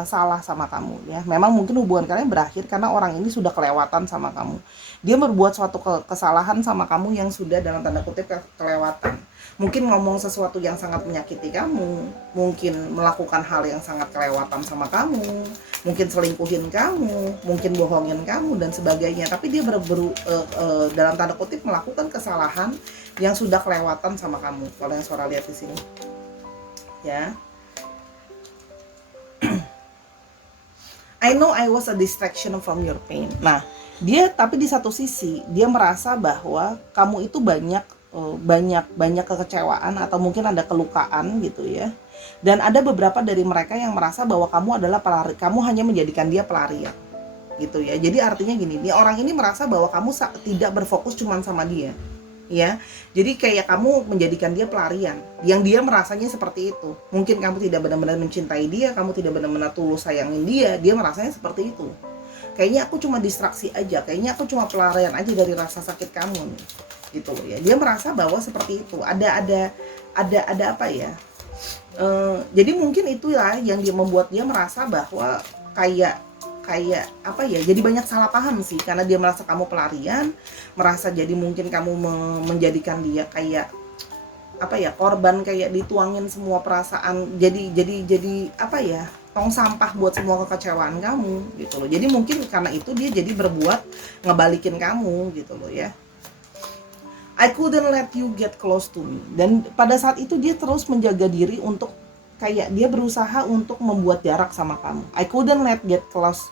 salah sama kamu ya. Memang mungkin hubungan kalian berakhir karena orang ini sudah kelewatan sama kamu. Dia berbuat suatu kesalahan sama kamu yang sudah dalam tanda kutip kelewatan. Mungkin ngomong sesuatu yang sangat menyakiti kamu, mungkin melakukan hal yang sangat kelewatan sama kamu, mungkin selingkuhin kamu, mungkin bohongin kamu dan sebagainya. Tapi dia dalam tanda kutip melakukan kesalahan yang sudah kelewatan sama kamu. Kalau yang Sora lihat di sini. Ya. I know I was a distraction from your pain. Nah, dia tapi di satu sisi dia merasa bahwa kamu itu banyak kekecewaan atau mungkin ada kelukaan gitu ya. Dan ada beberapa dari mereka yang merasa bahwa kamu adalah pelari, kamu hanya menjadikan dia pelarian gitu ya. Jadi artinya gini, dia orang ini merasa bahwa kamu tidak berfokus cuma sama dia. Ya, jadi kayak kamu menjadikan dia pelarian, yang dia merasanya seperti itu. Mungkin kamu tidak benar-benar mencintai dia, kamu tidak benar-benar tulus sayangin dia rasanya seperti itu. Kayaknya aku cuma distraksi aja, kayaknya aku cuma pelarian aja dari rasa sakit kamu nih, gitu ya. Dia merasa bahwa seperti itu. Ada apa ya? Jadi mungkin itulah yang dia membuat dia merasa bahwa kayak apa ya, jadi banyak salah paham sih, karena dia merasa kamu pelarian, merasa jadi mungkin kamu menjadikan dia kayak apa ya, korban, kayak dituangin semua perasaan, jadi apa ya, tong sampah buat semua kekecewaan kamu gitu loh. Jadi mungkin karena itu dia jadi berbuat ngebalikin kamu gitu loh ya. I couldn't let you get close to me. Dan pada saat itu dia terus menjaga diri untuk kayak dia berusaha untuk membuat jarak sama kamu. I couldn't let you get close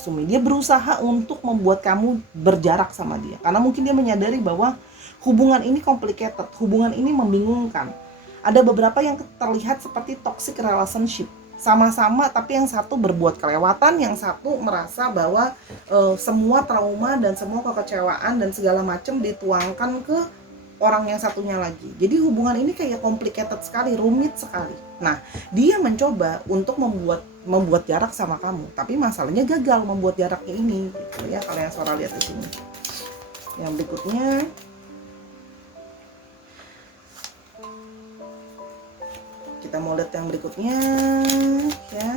to me. Dia berusaha untuk membuat kamu berjarak sama dia. Karena mungkin dia menyadari bahwa hubungan ini complicated, hubungan ini membingungkan. Ada beberapa yang terlihat seperti toxic relationship. Sama-sama tapi yang satu berbuat kelewatan, yang satu merasa bahwa semua trauma dan semua kekecewaan dan segala macam dituangkan ke orang yang satunya lagi. Jadi hubungan ini kayak complicated sekali, rumit sekali. Nah, dia mencoba untuk membuat jarak sama kamu, tapi masalahnya gagal membuat jaraknya ini gitu ya, kalau yang Sora lihat di sini. Yang berikutnya, kita mau lihat yang berikutnya ya.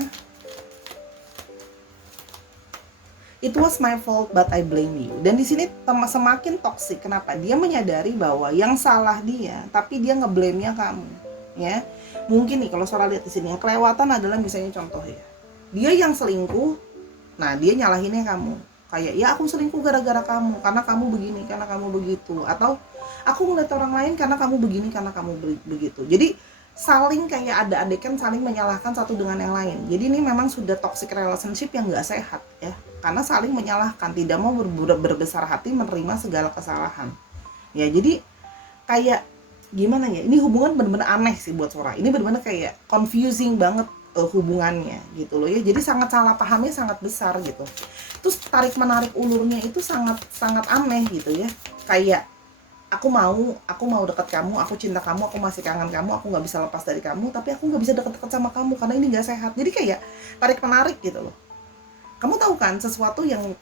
It was my fault but I blame you. Dan di sini semakin toksik. Kenapa? Dia menyadari bahwa yang salah dia, tapi dia ngeblame-nya kamu, ya. Mungkin nih kalau Sora lihat di sini yang kelewatan adalah misalnya contoh ya. Dia yang selingkuh, nah dia nyalahinnya kamu. Kayak ya aku selingkuh gara-gara kamu, karena kamu begini, karena kamu begitu. Atau aku ngeliat orang lain karena kamu begini, karena kamu begitu. Jadi saling kayak ada adegan saling menyalahkan satu dengan yang lain. Jadi ini memang sudah toxic relationship yang nggak sehat ya, karena saling menyalahkan, tidak mau berbesar hati menerima segala kesalahan ya. Jadi kayak gimana ya, ini hubungan benar-benar aneh sih buat Sora. Ini benar-benar kayak confusing banget hubungannya gitu loh ya. Jadi sangat salah pahamnya sangat besar gitu. Terus tarik menarik ulurnya itu sangat aneh gitu ya. Kayak aku mau dekat kamu, aku cinta kamu, aku masih kangen kamu, aku nggak bisa lepas dari kamu, tapi aku nggak bisa dekat-dekat sama kamu karena ini nggak sehat. Jadi kayak tarik menarik gitu loh. Kamu tahu kan, sesuatu yang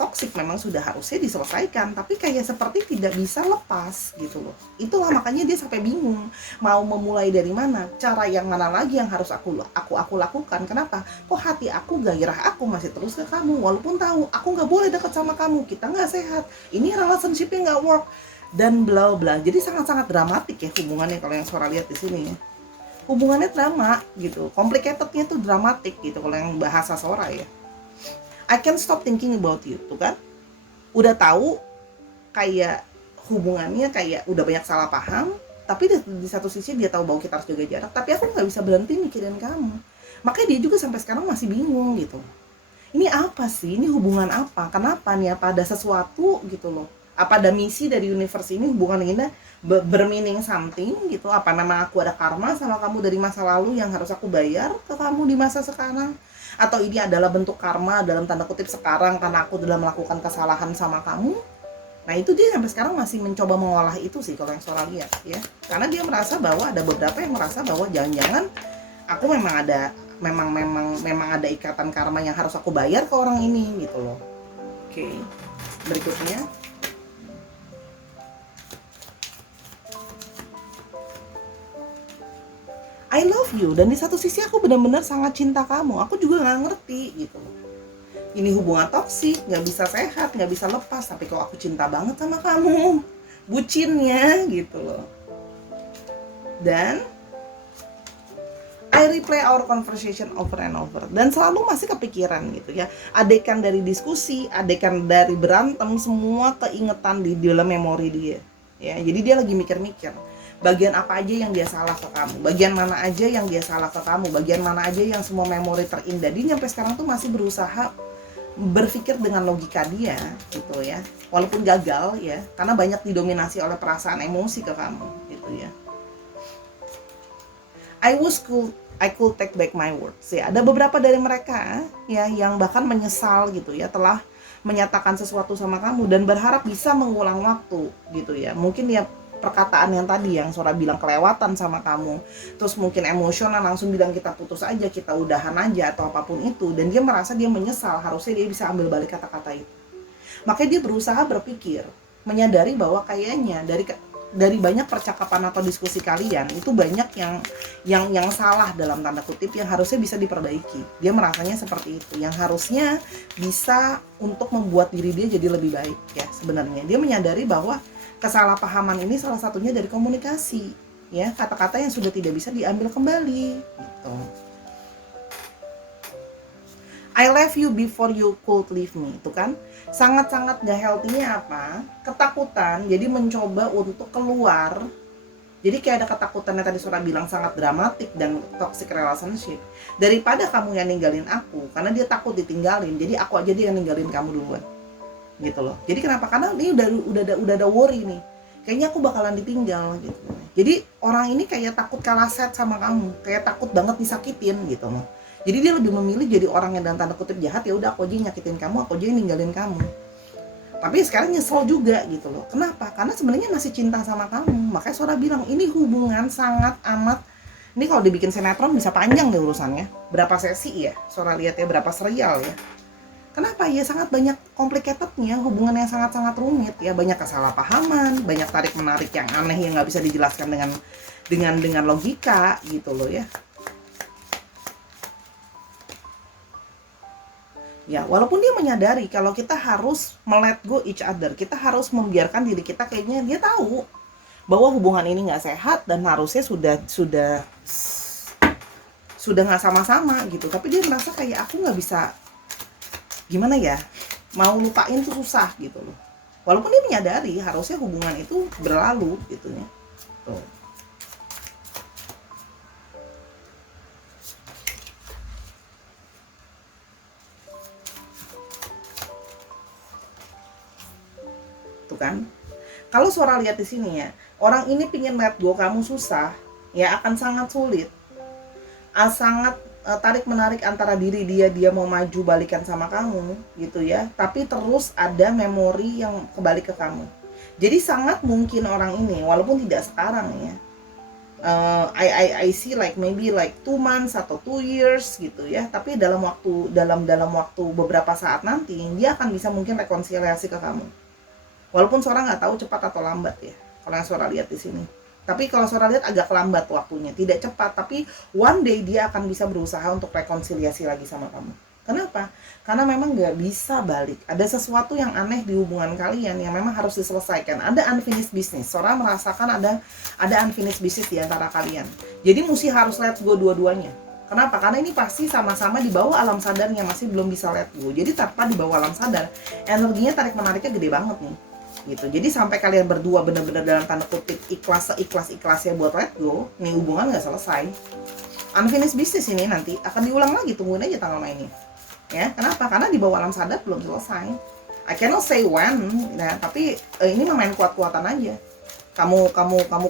toksik memang sudah harusnya diselesaikan, tapi kayak seperti tidak bisa lepas gitu loh. Itulah makanya dia sampai bingung mau memulai dari mana, cara yang mana lagi yang harus aku lakukan. Kenapa? Kok hati aku, gairah aku masih terus ke kamu, walaupun tahu aku nggak boleh dekat sama kamu, kita nggak sehat, ini relationship-nya nggak work dan bla bla. Jadi sangat dramatik ya hubungannya kalau yang Sora lihat di sini ya. Hubungannya drama gitu, complicatednya tuh dramatik gitu kalau yang bahasa Sora ya. I can't stop thinking about you, tuh kan udah tahu kayak hubungannya kayak udah banyak salah paham, tapi di satu sisi dia tahu bahwa kita harus jaga jarak, tapi aku nggak bisa berhenti mikirin kamu. Makanya dia juga sampai sekarang masih bingung gitu. ini apa sih, ini hubungan apa, kenapa nih, apa ada sesuatu gitu loh, apa ada misi dari universe ini, hubungan ini bermeaning something gitu, apa memang aku ada karma sama kamu dari masa lalu yang harus aku bayar ke kamu di masa sekarang, atau ini adalah bentuk karma dalam tanda kutip sekarang karena aku dalam melakukan kesalahan sama kamu. Nah itu dia sampai sekarang masih mencoba mengolah itu sih kalau yang Sora lihat ya, karena dia merasa bahwa ada beberapa yang merasa bahwa jangan-jangan aku memang ada ikatan karma yang harus aku bayar ke orang ini gitu loh. Oke, berikutnya I love you, dan di satu sisi aku benar-benar sangat cinta kamu, aku juga nggak ngerti gitu loh, ini hubungan toksik, nggak bisa sehat, nggak bisa lepas, tapi kok aku cinta banget sama kamu, bucinnya gitu loh. Dan I replay our conversation over and over, dan selalu masih kepikiran gitu ya, adegan dari diskusi, adegan dari berantem, semua keingetan di dalam memori dia ya. Jadi dia lagi mikir-mikir bagian apa aja yang dia salah ke kamu, bagian mana aja yang dia salah ke kamu, bagian mana aja yang semua memori terindah. Dia sampai sekarang tuh masih berusaha berpikir dengan logika dia gitu ya, walaupun gagal ya, karena banyak didominasi oleh perasaan emosi ke kamu gitu ya. I could take back my words ya. Ada beberapa dari mereka ya yang bahkan menyesal gitu ya telah menyatakan sesuatu sama kamu dan berharap bisa mengulang waktu gitu ya. Mungkin ya perkataan yang tadi yang Sora bilang kelewatan sama kamu, terus mungkin emosional langsung bilang kita putus aja, kita udahan aja atau apapun itu, dan dia merasa dia menyesal, harusnya dia bisa ambil balik kata-kata itu. Makanya dia berusaha berpikir, menyadari bahwa kayaknya dari banyak percakapan atau diskusi kalian itu banyak yang salah dalam tanda kutip, yang harusnya bisa diperbaiki. Dia merasanya seperti itu, yang harusnya bisa untuk membuat diri dia jadi lebih baik ya. Sebenarnya dia menyadari bahwa kesalahpahaman ini salah satunya dari komunikasi ya, kata-kata yang sudah tidak bisa diambil kembali gitu. I left you before you could leave me, itu kan sangat-sangat gak healthy-nya apa? Ketakutan, jadi mencoba untuk keluar. Jadi kayak ada ketakutan yang tadi Sora bilang sangat dramatik dan toxic relationship. Daripada kamu yang ninggalin aku, karena dia takut ditinggalin, jadi aku aja dia yang ninggalin kamu duluan. Gitu loh. Jadi kenapa? Karena ini udah ada worry nih. Kayaknya aku bakalan ditinggal gitu. Jadi orang ini kayak takut kalah set sama kamu, kayak takut banget disakitin gitu loh. Jadi dia lebih memilih jadi orang yang dalam tanda kutip jahat, ya udah aku aja yang nyakitin kamu, aku aja yang ninggalin kamu. Tapi sekarang nyesel juga gitu loh. Kenapa? Karena sebenarnya masih cinta sama kamu. Makanya Sora bilang ini hubungan sangat amat, ini kalau dibikin sinetron bisa panjang deh urusannya. Berapa sesi ya? Sora lihat ya, berapa serial ya. Kenapa? Ya sangat banyak complicatednya, hubungan yang sangat-sangat rumit ya, banyak kesalahpahaman, banyak tarik-menarik yang aneh yang nggak bisa dijelaskan dengan logika gitu loh ya. Ya, walaupun dia menyadari kalau kita harus let go each other, kita harus membiarkan diri kita, kayaknya dia tahu bahwa hubungan ini nggak sehat dan harusnya sudah nggak sama-sama gitu. Tapi dia merasa kayak aku nggak bisa, gimana ya, mau lupain tuh susah gitu loh. Walaupun dia menyadari harusnya hubungan itu berlalu gitu ya. Tuh. Tuh kan, kalau Sora lihat di sini ya, orang ini pingin let go kamu susah ya, akan sangat sulit, sangat tarik menarik antara diri dia mau maju balikan sama kamu gitu ya, tapi terus ada memori yang kembali ke kamu. Jadi sangat mungkin orang ini, walaupun tidak sekarang ya, I see like maybe like 2 months atau 2 years gitu ya, tapi dalam waktu beberapa saat nanti dia akan bisa mungkin rekonsiliasi ke kamu. Walaupun Sora nggak tahu cepat atau lambat ya, kalau yang Sora lihat di sini. Tapi kalau Sora lihat agak lambat waktunya, tidak cepat, tapi one day dia akan bisa berusaha untuk rekonsiliasi lagi sama kamu. Kenapa? Karena memang nggak bisa balik. Ada sesuatu yang aneh di hubungan kalian yang memang harus diselesaikan. Ada unfinished business. Sora merasakan ada unfinished business di antara kalian. Jadi mesti harus let go dua-duanya. Kenapa? Karena ini pasti sama-sama di bawah alam sadarnya, masih belum bisa let go. Jadi tanpa di bawah alam sadar, energinya tarik menariknya gede banget nih. Gitu. Jadi sampai kalian berdua benar-benar dalam tanda kutip ikhlas-ikhlasnya buat let go, nih hubungan nggak selesai. Unfinished business ini nanti akan diulang lagi, tungguin aja tanggal mainnya. Ya, kenapa? Karena di bawah alam sadar belum selesai. I cannot say when, nah, tapi ini main kuat-kuatan aja. Kamu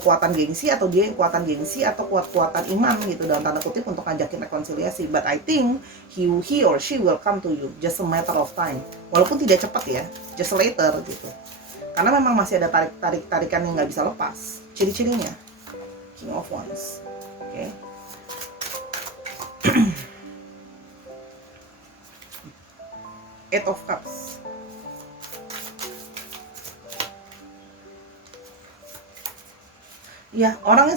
kuatan gengsi, atau dia yang kuatan gengsi, atau kuat-kuatan iman gitu dalam tanda kutip untuk ngajakin rekonsiliasi. But I think he or she will come to you, just a matter of time. Walaupun tidak cepat ya, just later gitu. Karena memang masih ada tarikan yang nggak bisa lepas. Ciri-cirinya King of Wands. Oke. Eight of Cups. Ya, orang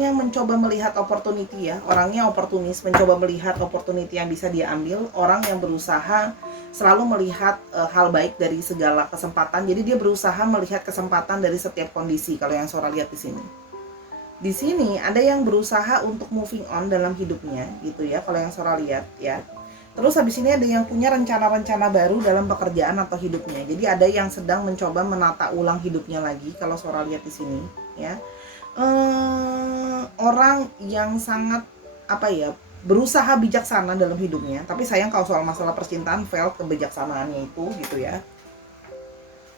yang mencoba melihat opportunity ya, orangnya oportunis, mencoba melihat opportunity yang bisa dia ambil, orang yang berusaha selalu melihat hal baik dari segala kesempatan. Jadi dia berusaha melihat kesempatan dari setiap kondisi. Kalau yang Sora lihat di sini. Di sini ada yang berusaha untuk moving on dalam hidupnya gitu ya, kalau yang Sora lihat ya. Terus habis ini ada yang punya rencana-rencana baru dalam pekerjaan atau hidupnya. Jadi ada yang sedang mencoba menata ulang hidupnya lagi kalau Sora lihat di sini ya. Orang yang sangat berusaha bijaksana dalam hidupnya, tapi sayang kalau soal masalah percintaan fail kebijaksanaannya itu gitu ya.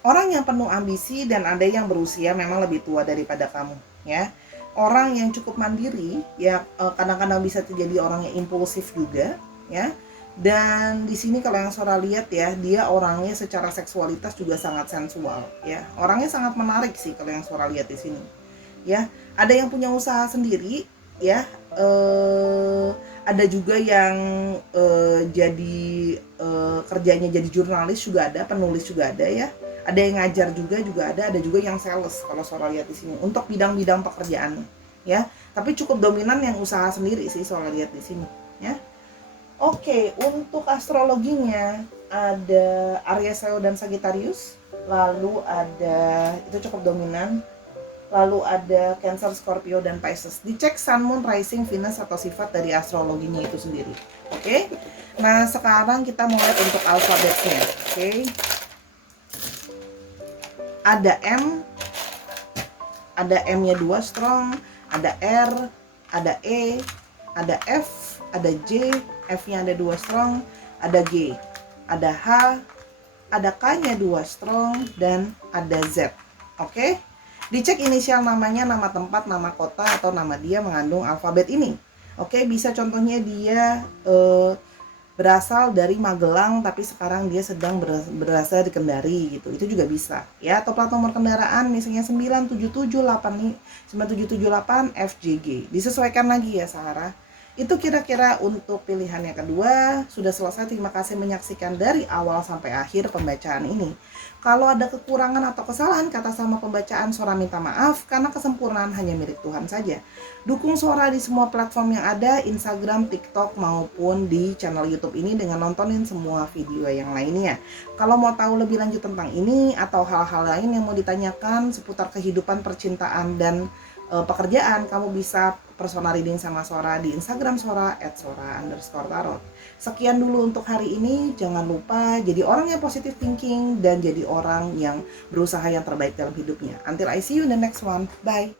Orang yang penuh ambisi, dan ada yang berusia memang lebih tua daripada kamu ya. Orang yang cukup mandiri ya, kadang-kadang bisa terjadi orang yang impulsif juga ya. Dan di sini kalau yang Sora lihat ya, dia orangnya secara seksualitas juga sangat sensual ya. Orangnya sangat menarik sih kalau yang Sora lihat di sini. Ya, ada yang punya usaha sendiri ya. Ada juga yang kerjanya jadi jurnalis juga ada, penulis juga ada ya. Ada yang ngajar juga ada juga yang sales kalau Sora lihat di sini untuk bidang-bidang pekerjaan ya. Tapi cukup dominan yang usaha sendiri sih Sora lihat di sini ya. Oke, untuk astrologinya ada Aries, Leo, dan Sagittarius. Lalu ada, itu cukup dominan. Lalu ada Cancer, Scorpio, dan Pisces. Dicek Sun, Moon, Rising, Venus atau sifat dari astrologinya itu sendiri. Oke. Nah, sekarang kita mulai untuk alfabetnya. Oke. Ada M, ada M-nya 2 strong, ada R, ada E, ada F, ada J, F-nya ada 2 strong, ada G, ada H, ada K-nya 2 strong, dan ada Z. Oke? Dicek inisial namanya, nama tempat, nama kota, atau nama dia mengandung alfabet ini. Oke, bisa contohnya dia berasal dari Magelang tapi sekarang dia sedang berasal di Kendari gitu. Itu juga bisa ya. Atau plat nomor kendaraan misalnya 9778 FJG. Disesuaikan lagi ya Sarah. Itu kira-kira untuk pilihan yang kedua. Sudah selesai, terima kasih menyaksikan dari awal sampai akhir pembacaan ini. Kalau ada kekurangan atau kesalahan kata sama pembacaan, Sora minta maaf karena kesempurnaan hanya milik Tuhan saja. Dukung Sora di semua platform yang ada, Instagram, TikTok, maupun di channel YouTube ini dengan nontonin semua video yang lainnya. Kalau mau tahu lebih lanjut tentang ini atau hal-hal lain yang mau ditanyakan seputar kehidupan, percintaan, dan pekerjaan, kamu bisa personal reading sama Sora di Instagram Sora @sora_tarot. Sekian dulu untuk hari ini. Jangan lupa jadi orang yang positive thinking dan jadi orang yang berusaha yang terbaik dalam hidupnya. Until I see you in the next one. Bye.